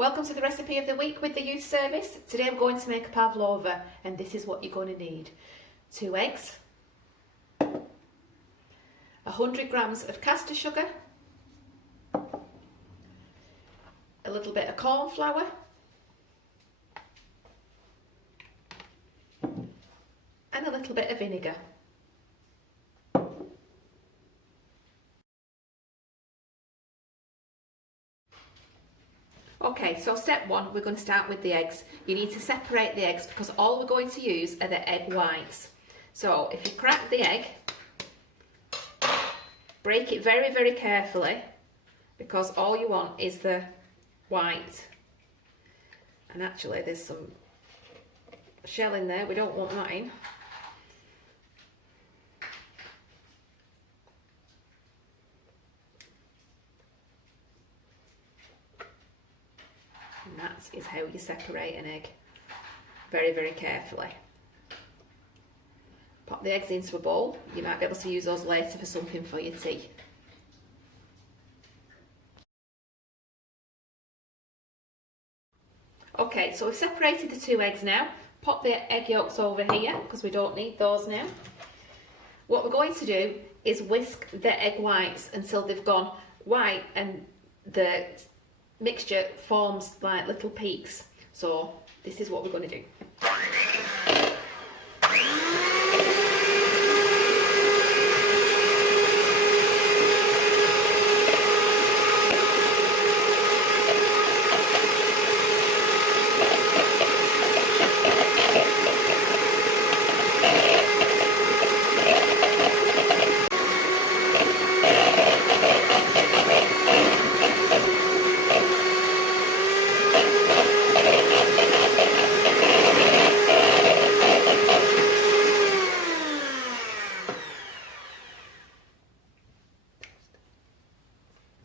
Welcome to the recipe of the week with the youth service. Today I'm going to make a pavlova and this is what you're going to need. 2 eggs, 100 grams of caster sugar, a little bit of corn flour, and a little bit of vinegar. Okay, so step 1, we're going to start with the eggs. You need to separate the eggs because all we're going to use are the egg whites. So if you crack the egg, break it very, very carefully because all you want is the white. And actually there's some shell in there, we don't want that in. And that is how you separate an egg, very, very carefully. Pop the eggs into a bowl. You might be able to use those later for something for your tea. Okay, so we've separated the 2 eggs now. Pop the egg yolks over here because we don't need those now. What we're going to do is whisk the egg whites until they've gone white and the mixture forms like little peaks. So this is what we're going to do.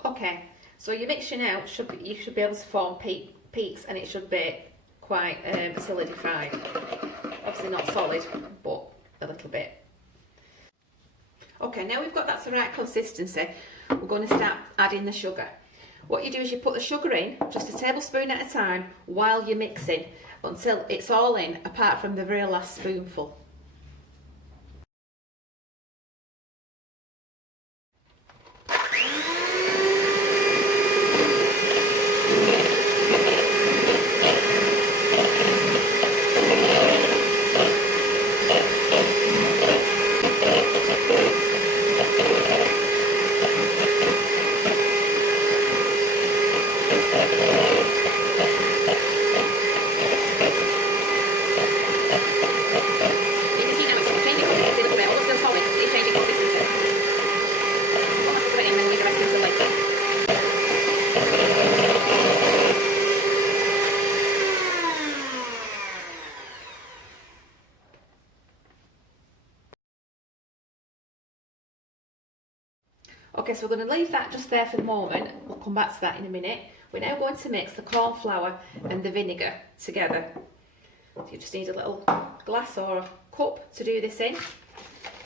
Okay, so your mixture now you should be able to form peaks and it should be quite solidified. Obviously not solid, but a little bit. Okay, now we've got that to the right consistency, we're going to start adding the sugar. What you do is you put the sugar in, just a tablespoon at a time, while you're mixing, until it's all in, apart from the very last spoonful. Okay, so we're going to leave that just there for the moment. We'll come back to that in a minute. We're now going to mix the corn flour and the vinegar together. So you just need a little glass or a cup to do this in.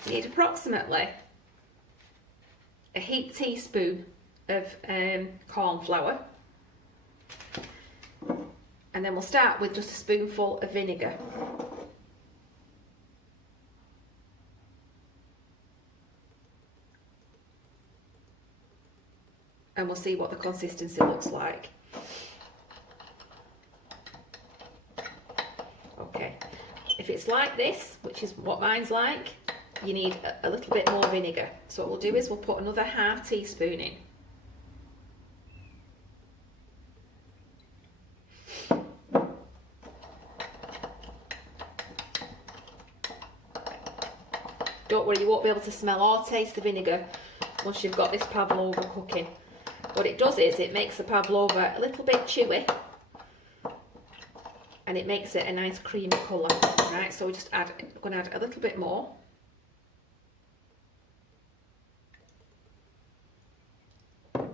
You need approximately a heaped teaspoon of corn flour. And then we'll start with just a spoonful of vinegar. And we'll see what the consistency looks like. Okay, if it's like this, which is what mine's like, you need a little bit more vinegar. So what we'll do is we'll put another ½ teaspoon in. Don't worry, you won't be able to smell or taste the vinegar once you've got this pavlova cooking. What it does is it makes the pavlova a little bit chewy and it makes it a nice creamy colour. Right, so we just we're going to add a little bit more. Right,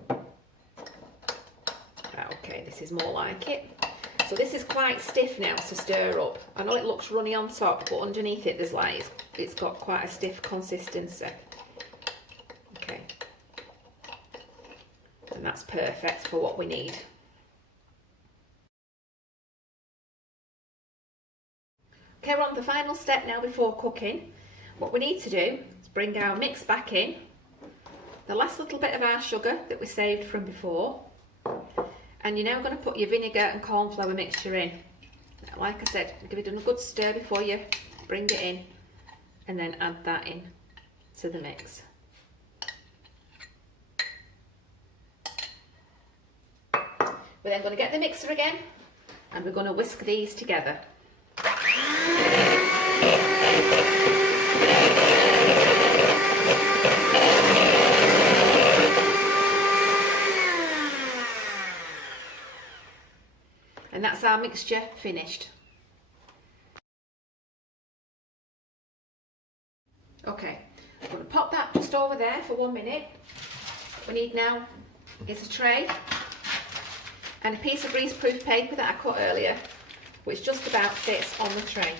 okay, this is more like it. So this is quite stiff now to stir up. I know it looks runny on top, but underneath it there's like, it's got quite a stiff consistency. Okay. And that's perfect for what we need. Okay, we're on the final step now before cooking. What we need to do is bring our mix back in, the last little bit of our sugar that we saved from before, and you're now going to put your vinegar and corn flour mixture in. Like I said, give it a good stir before you bring it in, and then add that in to the mix. We're then going to get the mixer again, and we're going to whisk these together. And that's our mixture finished. Okay, I'm going to pop that just over there for 1 minute. What we need now is a tray and a piece of greaseproof paper that I cut earlier, which just about fits on the tray.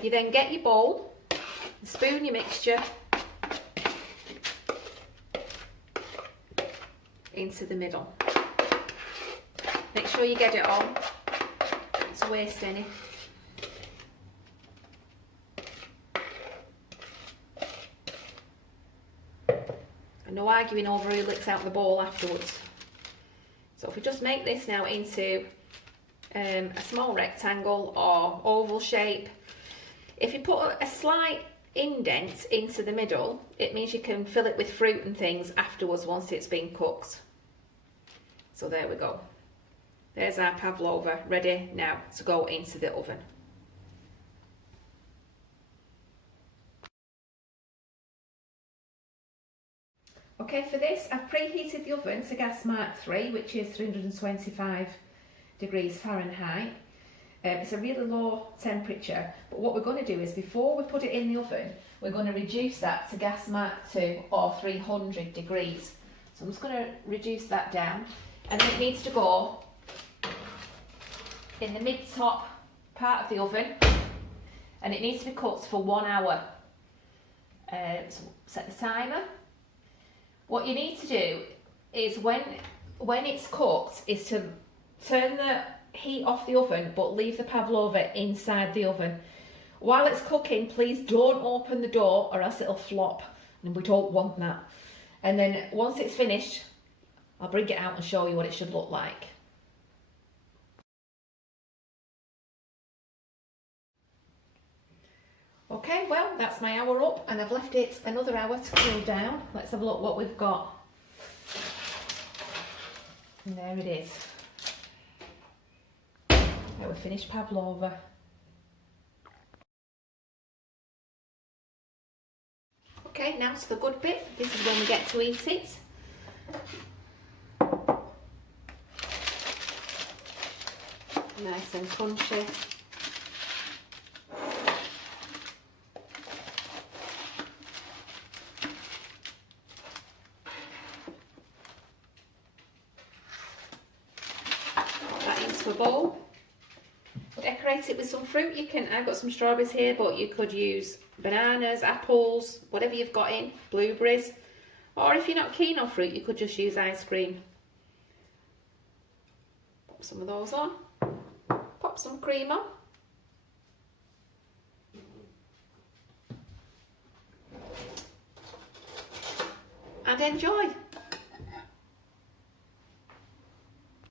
You then get your bowl, spoon your mixture into the middle. Make sure you get it on, not to waste any. And no arguing over who licks out the bowl afterwards. So if we just make this now into a small rectangle or oval shape, if you put a slight indent into the middle, it means you can fill it with fruit and things afterwards once it's been cooked. So there we go. There's our pavlova ready now to go into the oven. Okay, for this I've preheated the oven to gas mark 3, which is 325 degrees Fahrenheit. It's a really low temperature, but what we're going to do is before we put it in the oven, we're going to reduce that to gas mark 2 or 300 degrees. So I'm just going to reduce that down, and then it needs to go in the mid-top part of the oven, and it needs to be cooked for 1 hour. So set the timer. What you need to do is when it's cooked is to turn the heat off the oven but leave the pavlova inside the oven. While it's cooking, please don't open the door or else it'll flop, and we don't want that. And then once it's finished, I'll bring it out and show you what it should look like. Okay, well, that's my hour up, and I've left it another hour to cool down. Let's have a look what we've got. And there it is. Our finished pavlova. Okay, now to the good bit. This is when we get to eat it. Nice and crunchy. A bowl. Decorate it with some fruit. You can, I've got some strawberries here, but you could use bananas, apples, whatever you've got in, blueberries, or if you're not keen on fruit, you could just use ice cream. Pop some of those on, pop some cream on, and enjoy.